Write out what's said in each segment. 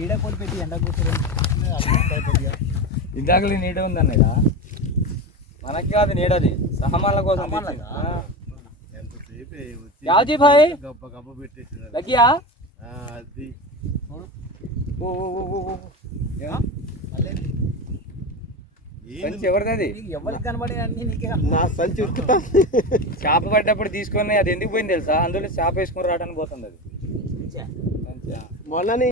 ఈడ కూడా పెట్టి ఎండ కూర్చోడం ఇందాకలే నీడ ఉందన్న ఈడ. మనకి కాదు నీడది. సామాన్ల కోసం. యావజీ భాయ్. గబ్బ గబ్బ పెట్టేసినారు లగియా ఆ, అది. ఓ ఓ ఓ ఓ, ఓ. మళ్ళీ సంచి ఎవరిది ఎవరికి కనబడే అన్ని నీకే? నా సంచి ఉతుకుతా చేప పడ్డప్పుడు తీసుకొని అది ఎందుకు పోయింది తెలుసా? అందులో చేప వేసుకొని రావడానికి పోతుంది అది. మొన్ననే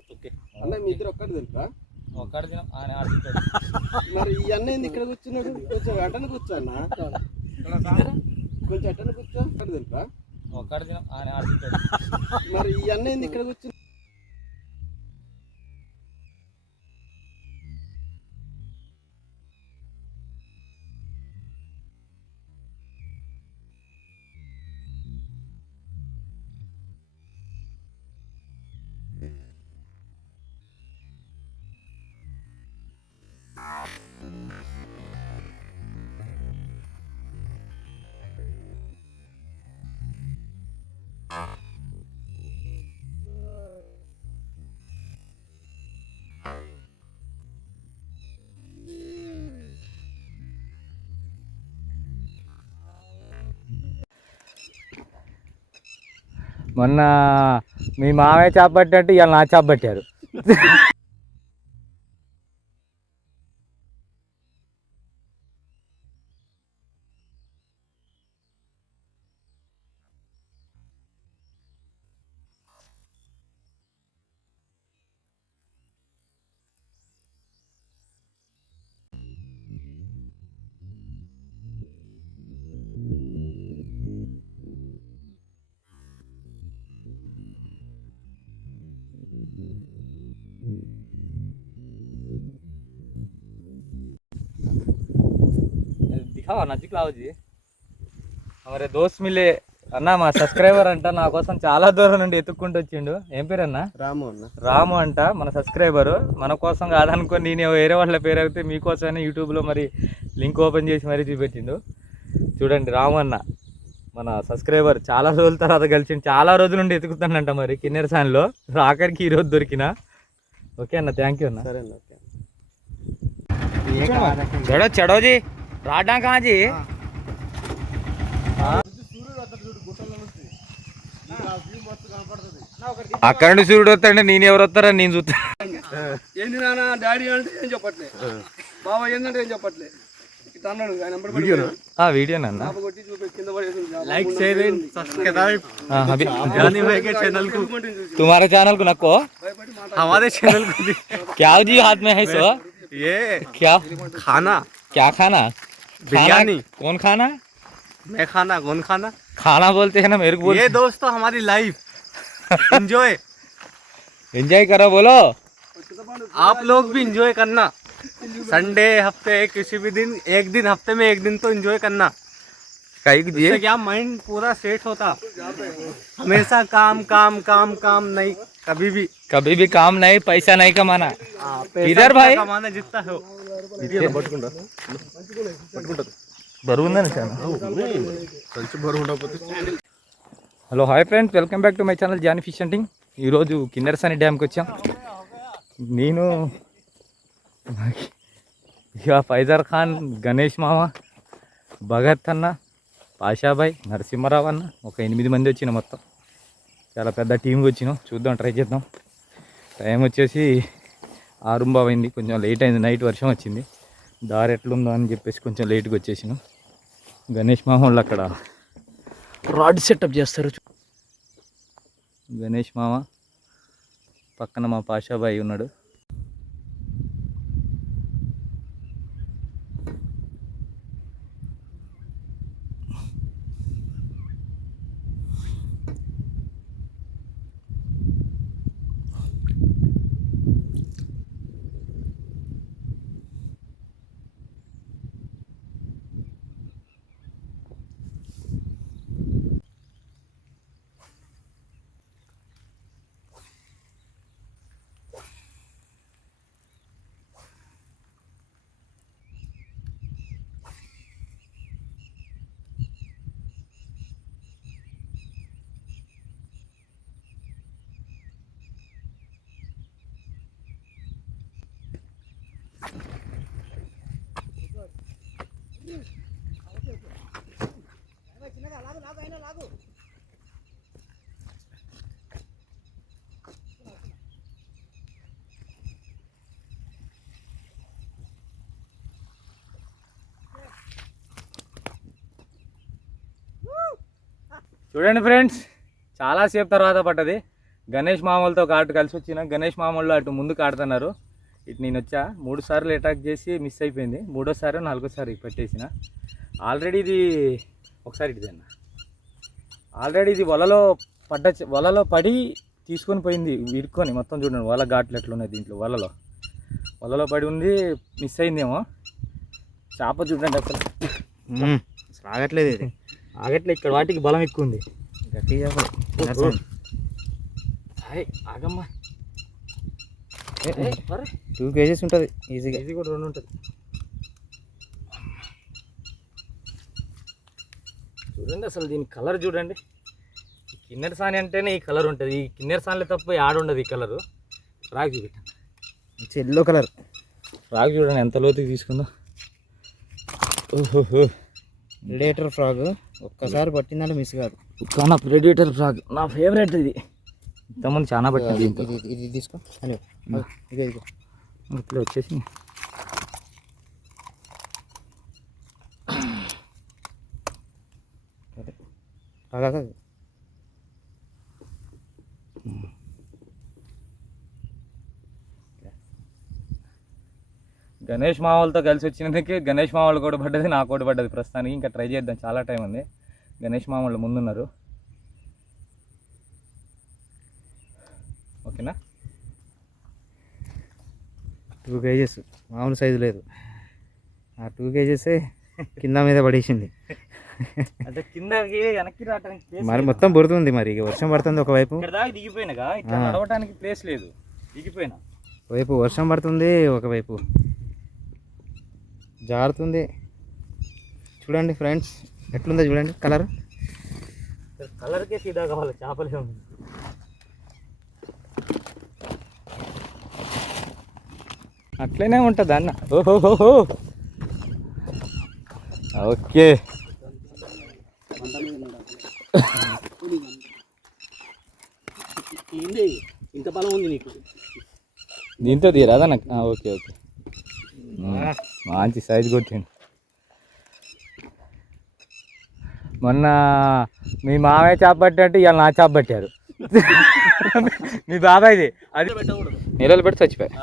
అన్న మీ ఇద్దరు ఒక్కటి తెలుసా? ఒక్కడి ఆయన. మరి ఈ అన్న ఏంది ఇక్కడ కూర్చున్నాడు? కొంచెం అటన కూర్చో అన్న. కొంచెం అటన కూర్చో. ఒక్కటి తెలుసా? ఒక్కడి ఆయన. మరి ఈ అన్న ఏంది ఇక్కడ కూర్చున్నాడు మొన్న మీ మామయ్య చేపట్టినట్టు ఇవాళ నా చేపట్టారు. હા మరి దోస్ మిలే అన్న మా సబ్స్క్రైబర్ అంట నా కోసం చాలా దూరం నుండి ఎత్తుక్కుంటూ వచ్చిండు. ఏం పేరు అన్న? రాము అన్న. రాము అంట మన సబ్స్క్రైబరు. మన కోసం కాదనుకో నేను వేరే వాళ్ళ పేరు అయితే మీకోసమైనా యూట్యూబ్లో మరి లింక్ ఓపెన్ చేసి మరీ చూపెట్టిండు. చూడండి రాము అన్న మన సబ్స్క్రైబర్ చాలా రోజుల తర్వాత కలిసి చాలా రోజుల నుండి ఎత్తుకుతానంట మరి కిన్నెరసాన్లో ఆఖరికి ఈరోజు దొరికిన. ఓకే అన్న థ్యాంక్ యూ అన్న. సరే అన్న చెడో చెడోజీ चढ़ो जी राडा कहाँ जी అక్కడ నుండి సూర్యుడు వస్తాడంటే నేను ఎవరు వస్తారని నేను చూస్తా ఏంది నాన్న డాడీ అంటే ఏం చెప్పట్లే బావ ఏంటంటే ఏం చెప్పట్లే ఇట్లా అన్నాడు ఆయన వెంబడి పడి ఆ వీడియో నన్న పాప కొట్టి చూపి కింద పడేసి లైక్ షేర్ सब्सक्राइब जानी भाई के चैनल को तुम्हारे चैनल को नको భయపడి మాట हमारे चैनल को भी क्या जी हाथ में है सो ये क्या खाना क्या खाना बिरयानी। कौन खाना? मैं खाना कौन खाना? खाना बोलते हैं ना मेरे को ये दोस्तों हमारी लाइफ एंजॉय एंजॉय करो बोलो। आप लोग भी एंजॉय करना। संडे हफ़्ते किसी भी दिन एक दिन हफ़्ते में एक दिन तो एंजॉय करना। कहीं क्या माइंड पूरा सेट होता? हमेशा काम काम काम काम नहीं कभी भी। कभी भी काम नहीं पैसा नहीं कमाना। हाँ, इधर भाई। कमाना जितना हो। బరువు సంచి బరువు ఉండకపోతే hello hi friends welcome back to my channel Johnny fish hunting. ఈరోజు కిన్నెరసాని డ్యామ్కి వచ్చాం. నేను ఇక ఫైజర్ ఖాన్ గణేష్ మామ భగత్ అన్న పాషాబాయ్ నరసింహారావు అన్న ఒక ఎనిమిది మంది వచ్చినాం మొత్తం. చాలా పెద్ద టీంకి వచ్చినాం. చూద్దాం ట్రై చేద్దాం. టైం వచ్చేసి ఆరుంబాబు అయింది కొంచెం లేట్ అయింది. నైట్ వర్షం వచ్చింది. దారి ఎట్లుందో అని చెప్పేసి కొంచెం లేట్గా వచ్చేసినాం. గణేష్ మామ వాళ్ళు అక్కడ. రాడ్ సెటప్ చేస్తారు. గణేష్ మామ పక్కన మా పాషాబాయి ఉన్నాడు. చూడండి ఫ్రెండ్స్ చాలాసేపు తర్వాత పడ్డది. గణేష్ మామూలతో కాటు కలిసి వచ్చిన గణేష్ మామూలు అటు ముందుకు ఆడుతున్నారు ఇటు నేను వచ్చా మూడు సార్లు అటాక్ చేసి మిస్ అయిపోయింది. మూడోసారి నాలుగోసారి పెట్టేసిన. ఆల్రెడీ ఇది ఒకసారి ఇటు తిన్నా. ఆల్రెడీ ఇది వలలో పడ్డ వలలో పడి తీసుకొని పోయింది ఇరుక్కొని మొత్తం చూడండి వల ఘాట్లు ఎట్లున్నాయి దీంట్లో వలలో. వలలో పడి ఉంది మిస్ అయిందేమో. చేప చూడండి అసలు. రాగట్లేదు ఇది. ఆగట్లే ఇక్కడ వాటికి బలం ఎక్కువ ఉంది ఆగమ్మా. టూ కేజీస్ ఉంటుంది ఈజీగా ఇది కూడా రెండు ఉంటుంది. చూడండి అసలు దీని కలర్ చూడండి. కిన్నెర సాని అంటేనే ఈ కలర్ ఉంటుంది. ఈ కిన్నెర సానిలో తప్ప ఆడ ఉండదు ఈ కలరు రాగి చూపెట్టాను ఎల్లో కలర్ రాగి చూడండి ఎంత లోతుకి తీసుకుందో. ఓహోహో. ప్రిడేటర్ ఫ్రాగ్ ఒక్కసారి పట్టిందంటే మిస్ కాదు. నా ప్రెడిటర్ ఫ్రాగ్ నా ఫేవరెట్ ఇది. ఇంతకుముందు చాలా పట్టింది ఇది తీసుకో. హలో ఇగో ఇగో ఇట్లా వచ్చేసి. గణేష్ మామూలతో కలిసి వచ్చినందుకే గణేష్ మామూలు కూడా పడ్డది నాకు కూడా పడ్డది ప్రస్తుతానికి. ఇంకా ట్రై చేద్దాం చాలా టైం ఉంది. గణేష్ మామూలు ముందున్నారు. ఓకేనా? టూ కేజెస్ మామూలు సైజు లేదు. ఆ టూ కేజెసే కింద మీద పడేసింది. అంటే కిందకి వెనక్కి రావడానికి మరి మొత్తం బురుతుంది మరి వర్షం పడుతుంది ఒకవైపు. దిగిపోయినగా. నడవడానికి ప్లేస్ లేదు. దిగిపోయినా? ఒకవైపు వర్షం పడుతుంది ఒకవైపు జారుతుంది. చూడండి ఫ్రెండ్స్ ఎట్లుందో చూడండి కలర్. కలర్కే సీదా కావాలి చేపలే అట్లనే ఉంటుంది అన్న. ఓహోహోహో. ఓకే. ఇంత బలం ఉంది నీకు? దీంతో తీరాదా నాకు? Okay okay. మంచి సైజ్ కొట్టిండు. మొన్న మీ మామయ్య చేప పట్టినట్టు ఇవాళ నా చేప పట్టారు. మీ బాబాయ్ది. అది నీళ్ళలో పెట్టి చచ్చిపోయారు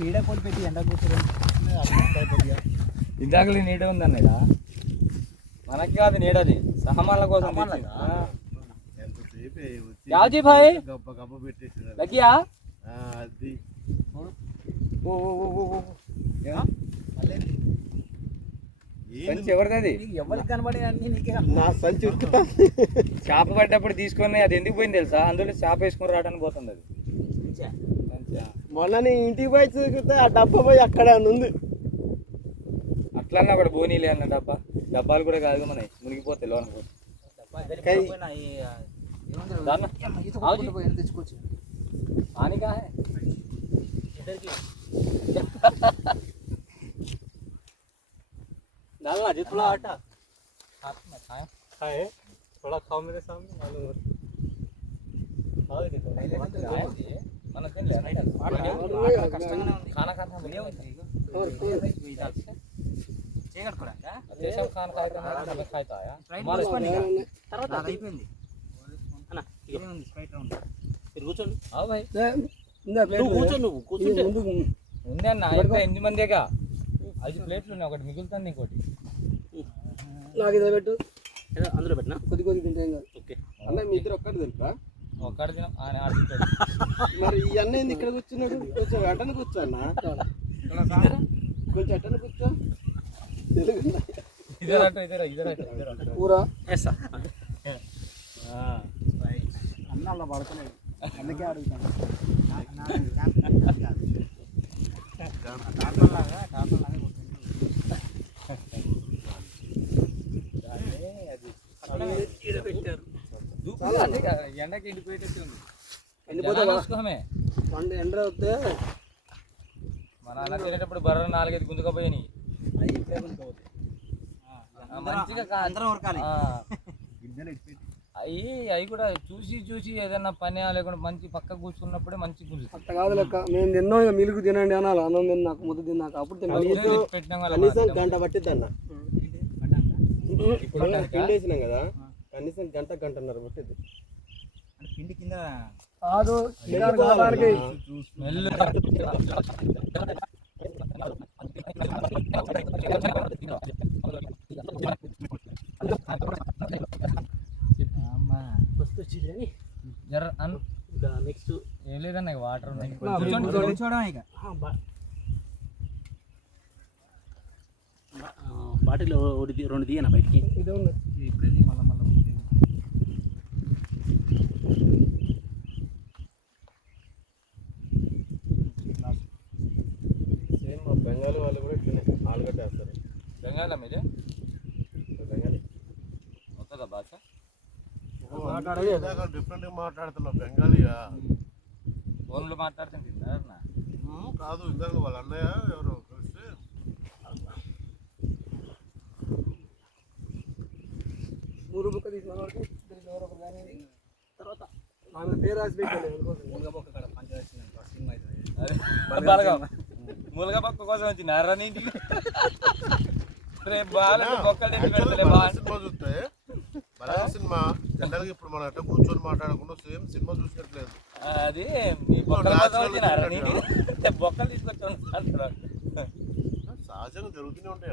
నీడ కోడి పెట్టి ఎండ కూర్చోడం ఇందాకలే నీడ ఉంది అన్నయ్య మనకి కాదు నీడది సహమాల కోసం తెచ్చింది. ఆ. యావజీ భాయ్. లగియా ఓ ఓ ఓ ఓ, ఓ. సంచి ఎవరిది ఎవరికి కనబడి అన్ని నీకే నా సంచి ఉరుకుతా చేప పడ్డప్పుడు తీసుకొని అది ఎందుకు పోయింది తెలుసా? అందులో చేప వేసుకొని రావడానికి పోతుంది అది. మొన్న నీ ఇంటికి పోయి చూస్తే ఆ డబ్బా పోయి అక్కడ ఉంది అట్లన్నా కూడా బోనీలే అన్న డబ్బా డబ్బాలు కూడా కాదు మన మునిగిపోతాయి లోన పోతే. దాన్న ఆవుజీ. తెచ్చుకోవచ్చు पानी कहाँ है इधर की डालना जी थोड़ा आटा हाथ में खाए खाए थोड़ा खाओ मेरे सामने मालूम हो ఉంది. అన్న ఎనిమిది మందేగా. ఐదు ప్లేట్లు ఉన్నాయి. ఒకటి మిగులుతుంది ఇంకోటి. నాకు ఇదే పెట్టు. అందులో పెట్టినా? కొద్ది కొద్ది తింటే ఓకే. అన్న మీ ఇద్దరు ఒక్కటి తెలుసా? మరి ఈ అన్న ఏంది ఇక్కడ కూర్చున్నాడు కొంచెం అటన కూర్చో అన్న కొంచెం అటన కూర్చో తెలుగు. కూర. అన్న అలా పడుతున్నాడు అందుకే అడుగుతాను దాన్నే అది ఎండకి ఎండిపోయేటట్టు ఎండిపోతే ఎండ వస్తే మన అన్న తినేటప్పుడు బర్ర నాలుగైదు గుంజుకపోయాయి అవి ఇప్పుడే కొనుక్కోవద్దు. మంచిగా. అవి అవి కూడా చూసి చూసి ఏదైనా పని లేకుండా మంచి పక్క కూర్చున్నప్పుడే మంచి అట్ట కాదు లెక్క. మేము తిన్నాం ఇక మిలుగు తినండి అనాలి. అన్నం తిన్నాక ముద్ద తిన్నాక. అప్పుడు తిన్నాం. గంట పట్టిద్ది అన్న ఇప్పుడు కదా. కనీసం గంట గంటన్నర పట్టిద్ది. కాదు అన్ నెక్స్ట్ ఏం లేదన్న ఇక వాటర్ నా కూర్చోండి. బాటిల్ రెండు తీయన బయటికి? ఇదే సేమ్ బెంగాలీ వాళ్ళు కూడా ఇట్లనే ఆలుగడ్డ వేస్తారు బెంగాలా మీది బెంగాలీ వస్తుందా భాష? డిఫరెంట్గా మాట్లాడుతున్నావు బెంగాలీగా ఫోన్లో మాట్లాడుతుంది సార్ ఉమ్, కాదు ఇందాక వాళ్ళ అన్నయ్య ఎవరు మూడు బుక్క వరకు తర్వాత ఆమె పేరు రాసి పెట్టాను బలగా ములగ పక్క కోసం వచ్చిన అర్ర నీటికి రేపు బాగా బొక్కలు పెడతలే బలగ సినిమా చూస్తే బలగ సినిమా జనరల్గా ఇప్పుడు మనం ఎట్లా కూర్చొని మాట్లాడకుండా సేమ్ సినిమా చూసినట్లేదు. అది మీ బొక్కల బొక్కలు తీసుకొచ్చి అంటున్నాడు సహజంగా జరుగుతూనే ఉంటాయి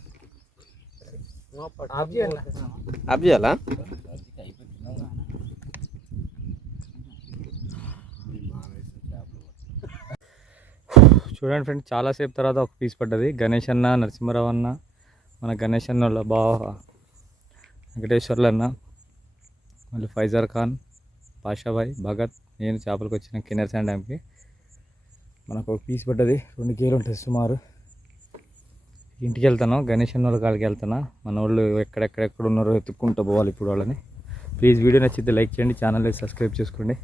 ఆఫ్ చేయాలా? చూడండి ఫ్రెండ్స్ చాలాసేపు తర్వాత ఒక పీస్ పడ్డది. గణేష్ అన్న నరసింహరావు అన్న మన గణేష్ అన్న వాళ్ళ బావ వెంకటేశ్వర్లు అన్న మళ్ళీ ఫైజర్ ఖాన్ పాషాబాయ్ భగత్ నేను చేపలకు వచ్చిన కిన్నెర్ శాండ్ డ్యామ్కి మనకు ఒక పీస్ పడ్డది. రెండు కేలు ఉంటుంది సుమారు. ఇంటికి వెళ్తాను గణేష్ అన్న వాళ్ళ కాడికి వెళ్తాను. మన వాళ్ళు ఎక్కడెక్కడెక్కడ ఉన్నారో వెతుక్కుంటూ పోవాలి ఇప్పుడు వాళ్ళని. ప్లీజ్ వీడియో నచ్చితే లైక్ చేయండి ఛానల్ సబ్స్క్రైబ్ చేసుకోండి.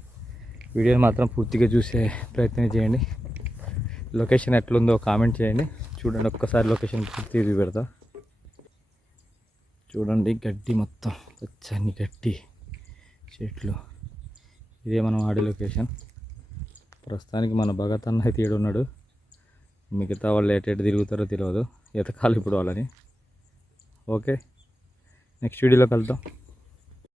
వీడియోని మాత్రం పూర్తిగా చూసే ప్రయత్నం చేయండి. లొకేషన్ ఎట్లుందో కామెంట్ చేయండి. చూడండి ఒక్కసారి లొకేషన్ పూర్తి పెడతా. చూడండి గడ్డి మొత్తం పచ్చని గడ్డి చెట్లు. ఇదే మనం ఆడే లొకేషన్ ప్రస్తుతానికి మన భగత్ అన్న అయితే ఉన్నాడు మిగతా వాళ్ళు ఎటు ఎటు తిరుగుతారో తెలియదు. ఎతకాలి ఇప్పుడు వాళ్ళని. ఓకే. నెక్స్ట్ వీడియోలోకి వెళ్తాం